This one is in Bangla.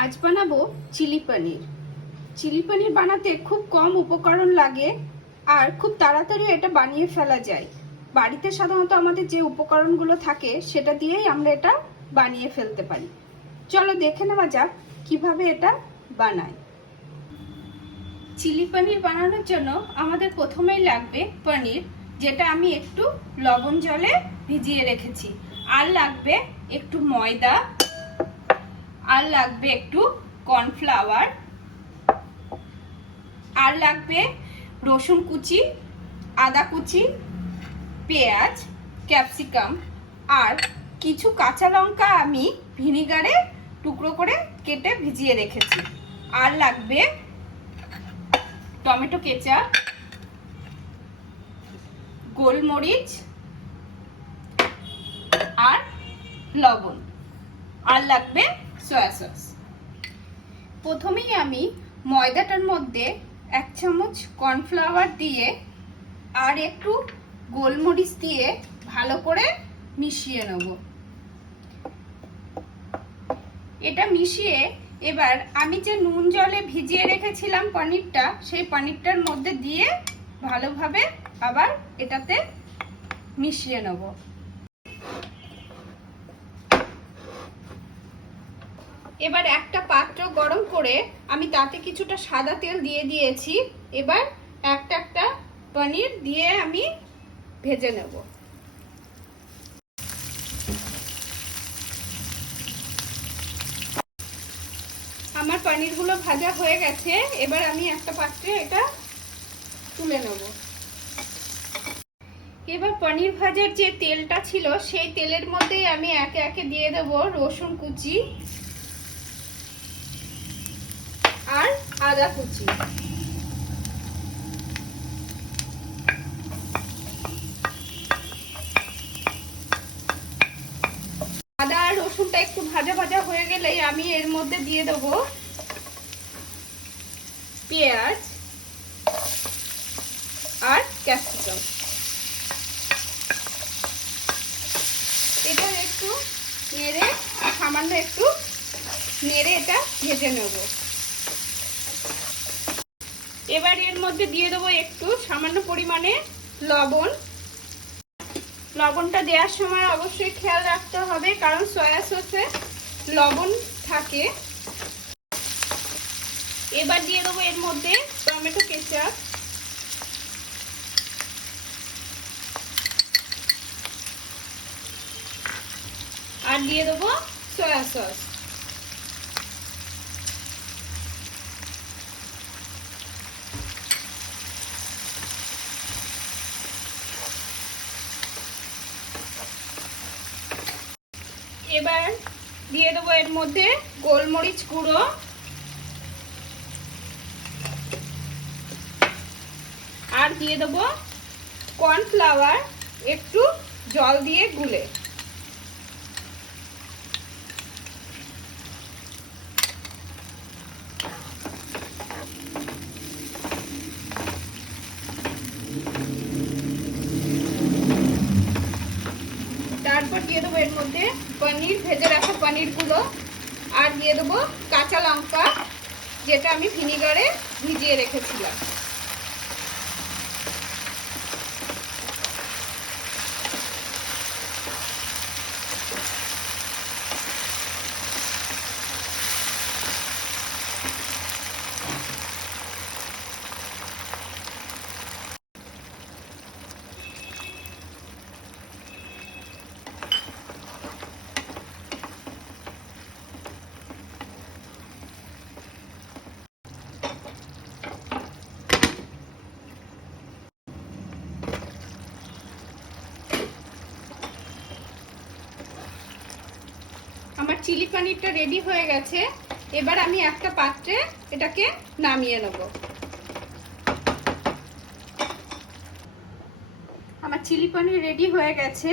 আজ বানাবো চিলি পনির। চিলি পনির বানাতে খুব কম উপকরণ লাগে আর খুব তাড়াতাড়ি এটা বানিয়ে ফেলা যায়। বাড়িতে সাধারণত আমাদের যে উপকরণগুলো থাকে সেটা দিয়েই আমরা এটা বানিয়ে ফেলতে পারি। চলো দেখে নেওয়া যাক কিভাবে এটা বানায়। চিলি পনির বানানোর জন্য আমাদের প্রথমেই লাগবে পনির, যেটা আমি একটু লবণ জলে ভিজিয়ে রেখেছি। আর লাগবে একটু ময়দা, আর লাগবে একটু কর্নফ্লাওয়ার, আর লাগবে রসুন কুচি, আদা কুচি, পেঁয়াজ, ক্যাপসিকাম আর কিছু কাঁচা লঙ্কা আমি ভিনিগারে টুকরো করে কেটে ভিজিয়ে রেখেছি। আর লাগবে টমেটো কেচাপ, গোলমরিচ আর লবণ, আর লাগবে সয়া সস। প্রথমেই আমি ময়দাটার মধ্যে 1 চামচ কর্নফ্লাওয়ার দিয়ে আর একটু গোলমরিচ দিয়ে ভালো করে মিশিয়ে নেব। এটা মিশিয়ে এবার আমি যে নুন জলে ভিজিয়ে রেখেছিলাম পনিরটা, সেই পনিরটার মধ্যে দিয়ে ভালোভাবে আবার এটাতে মিশিয়ে নেব। এবার একটা পাত্র গরম করে আমি তাতে কিছুটা সাদা তেল দিয়ে দিয়েছি। এবার একটা একটা পনির দিয়ে আমি ভেজে নেব। আমার পনিরগুলো ভাজা হয়ে গেছে। এবার আমি একটা পাত্রে এটা তুলে নেব। এবার পনির ভাজার যে তেলটা ছিল সেই তেলের মধ্যেই আমি একে একে দিয়ে দেব রসুন কুচি আর আদা কুচি। আদা আর রসুনটা একটু ভাজা ভাজা হয়ে গেলেই আমি এর মধ্যে দিয়ে দেব পেঁয়াজ আর ক্যাপসিকাম। এটা একটু নেড়ে সামান্য একটু নেড়ে এটা ভেজে নেব। এবার এর মধ্যে দিয়ে দেবো একটু সামান্য পরিমাণে লবণ। লবণটা দেওয়ার সময় অবশ্যই খেয়াল রাখতে হবে, কারণ সয়া সসে লবণ থাকে। এবার দিয়ে দেবো এর মধ্যে টমেটো কেচাপ, আর দিয়ে দেবো সয়া সস। এবার দিয়ে দেবো এর মধ্যে গোলমরিচ গুঁড়ো, আর দিয়ে দেবো কর্নফ্লাওয়ার একটু জল দিয়ে গুলে। তারপর দিয়ে দেবো এর মধ্যে পনির, ভেজে রাখা পনিরগুলো, আর দিয়ে দেবো কাঁচা লঙ্কা যেটা আমি ভিনিগারে ভিজিয়ে রেখেছিলাম। আমার চিলি পনিরটা রেডি হয়ে গেছে। এবার আমি একটা পাত্রে এটাকে নামিয়ে নেব। আমার চিলি পনির রেডি হয়ে গেছে।